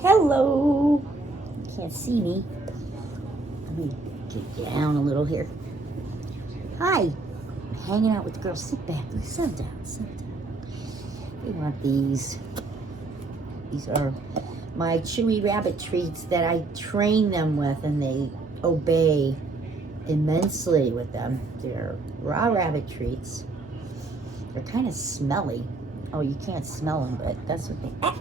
Hello. You can't see me. Let me get down a little here. Hi. I'm hanging out with the girls. Sit back. Sit down. Sit down. They want these. These are my chewy rabbit treats that I train them with, and they obey immensely with them. They're raw rabbit treats. They're kind of smelly. Oh, you can't smell them, but that's what they... Ah!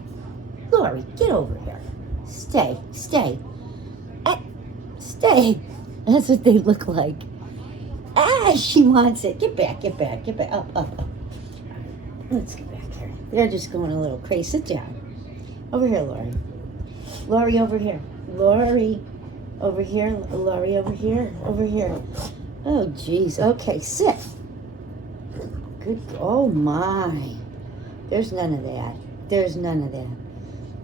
Lori, get over here. Stay. Ah! Stay. That's what they look like. Ah, she wants it. Get back. Up. Let's get back here. They're just going a little crazy. Sit down. Over here, Lori. Lori, over here. Lori, over here. Lori, over here. Over here. Oh, jeez. Okay, sit. Good. Oh, my. There's none of that. There's none of that.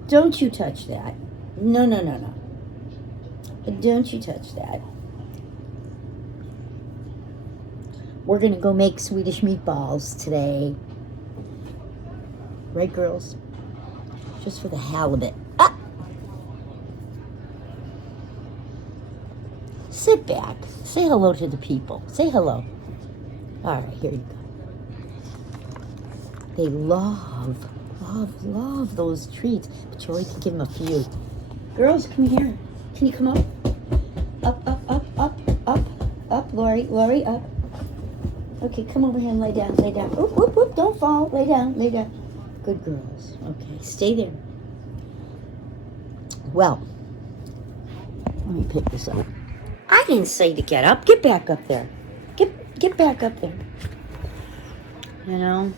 Don't you touch that. No. Don't you touch that. We're going to go make Swedish meatballs today. Right, girls? Just for the halibut. Ah! Sit back. Say hello to the people. Say hello. All right, here you go. They love those treats. But you only can give them a few. Girls, come here. Can you come up? Up, Lori, up. Okay, come over here and lay down. Oop, don't fall. Lay down. Good girls. Okay, stay there. Well, let me pick this up. I didn't say to get up. Get back up there. Get back up there. You know?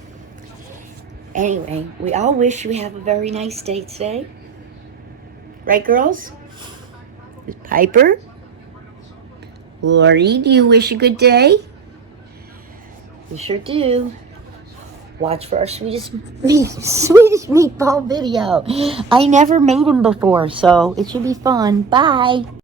Anyway, we all wish you have a very nice day today. Right, girls? Piper? Lori, do you wish a good day? We sure do. Watch for our Swedish meatball video. I never made them before, so it should be fun. Bye.